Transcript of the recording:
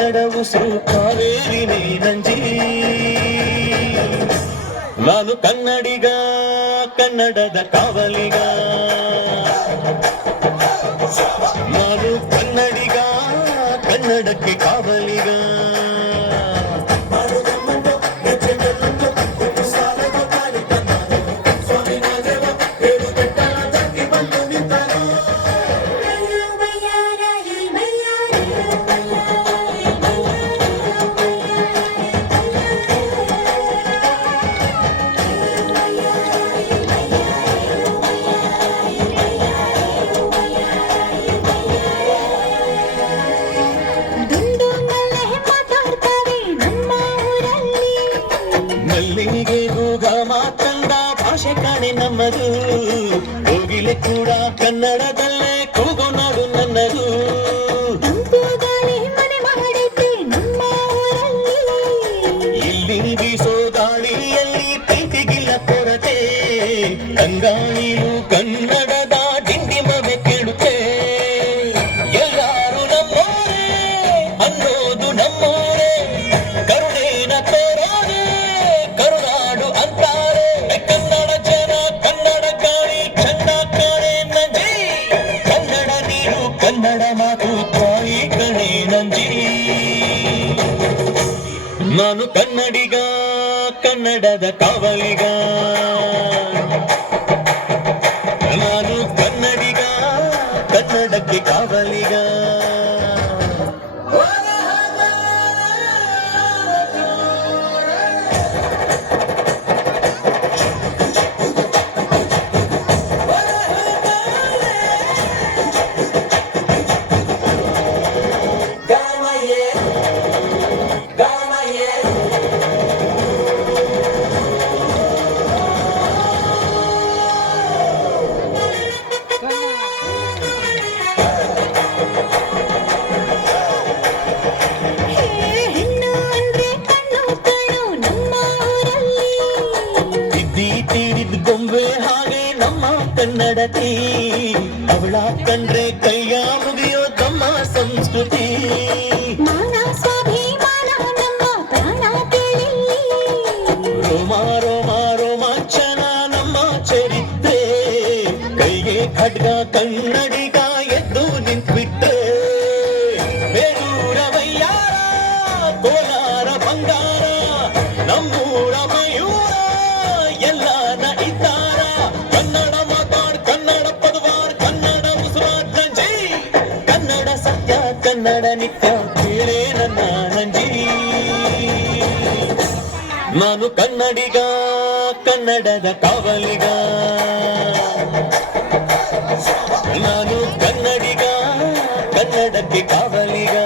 ಕನ್ನಡ ಉಸಿರು ಕಾವೇರಿ ನೀ ನಂಜಿ. ನಾನು ಕನ್ನಡಿಗ, ಕನ್ನಡದ ಕಾವಲಿಗ. ನಾನು ಕನ್ನಡಿಗ, ಕನ್ನಡಕ್ಕೆ ಕಾವಲಿಗ. ಮಲ್ಲಿಗೆ ಹೂಗ ಮಾತಂದ ಭಾಷೆ ಕಾಣೆ ನಮ್ಮದು. ಕೋಗಿಲೆ ಕೂಡ ಕನ್ನಡದಲ್ಲೇ ಕೂಗೋ ನಾಡು ನನ್ನದು. ಇಲ್ಲಿ ಬೀಸೋ ಗಾಳಿಯಲ್ಲಿ ಪ್ರೀತಿಗಿಲ್ಲ ಕೊರತೆ. ಕಂಗಾಳಿಯು ಕನ್ನಡದ ಡಿಂಡಿಮವೆ ಕೇಳುತ್ತೆ. ಎಲ್ಲಾರು ನಮ್ಮೋರೇ ಅನ್ನೋದು ನಮ್ಮೋರೇ, ಕರುಣೇನ ತೋರೋರೆ ಕರುನಾಡು ಅಂತಾರೆ. ಕನ್ನಡ ಜನ ಕನ್ನಡ ಗಾಳಿ ಚಂದ ಕಾಣೆ ನಂಜಿ. ಕನ್ನಡ ನೀರು ಕನ್ನಡ ಮಾತು ತಾಯಿ ಕಣೆ ನಂಜಿ. ನಾನು ಕನ್ನಡಿಗ, ಕನ್ನಡದ ಕಾವಲಿಗ. ನಾನು ಕನ್ನಡಿಗ, ಕನ್ನಡಕ್ಕೆ ಕಾವಲಿಗ. ಗೊಂಬೆ ಹಾಗೆ ನಮ್ಮ ಕನ್ನಡತಿ. ಅವಳ ಕಂಡ್ರೆ ಕೈಯ ಮುಗಿಯೋ ನಮ್ಮ ಸಂಸ್ಕೃತಿ. ರೋಮ ರೋಮ ರೋಮಾಂಚನ ನಮ್ಮ ಚರಿತ್ರೆ. ಕೈಗೆ ಖಡ್ಗ ಕನ್ನಡಿಗ ಎದ್ದು ನಿಂತ್ಬಿಟ್ರೆ. ಬೇರೂರ ವೈಯಾರ ಕೋಲಾರ ಬಂಗಾರ, ನಮ್ಮೂರ ಮಯೂರ ಎಲ್ಲಾನ ಇದ್ದಾರ. ಕನ್ನಡ ಮಾತಾಡ್, ಕನ್ನಡ ಪದವಾರ್, ಕನ್ನಡ ಉಸಿರಾಡ್ ನಂಜಿ. ಕನ್ನಡ ಸತ್ಯ, ಕನ್ನಡ ನಿತ್ಯ, ಕೇಳೇ ನನ್ನ ನಂಜಿ. ನಾನು ಕನ್ನಡಿಗ, ಕನ್ನಡದ ಕಾವಲಿಗ. ನಾನು ಕನ್ನಡಿಗ, ಕನ್ನಡಕ್ಕೆ ಕಾವಲಿಗ.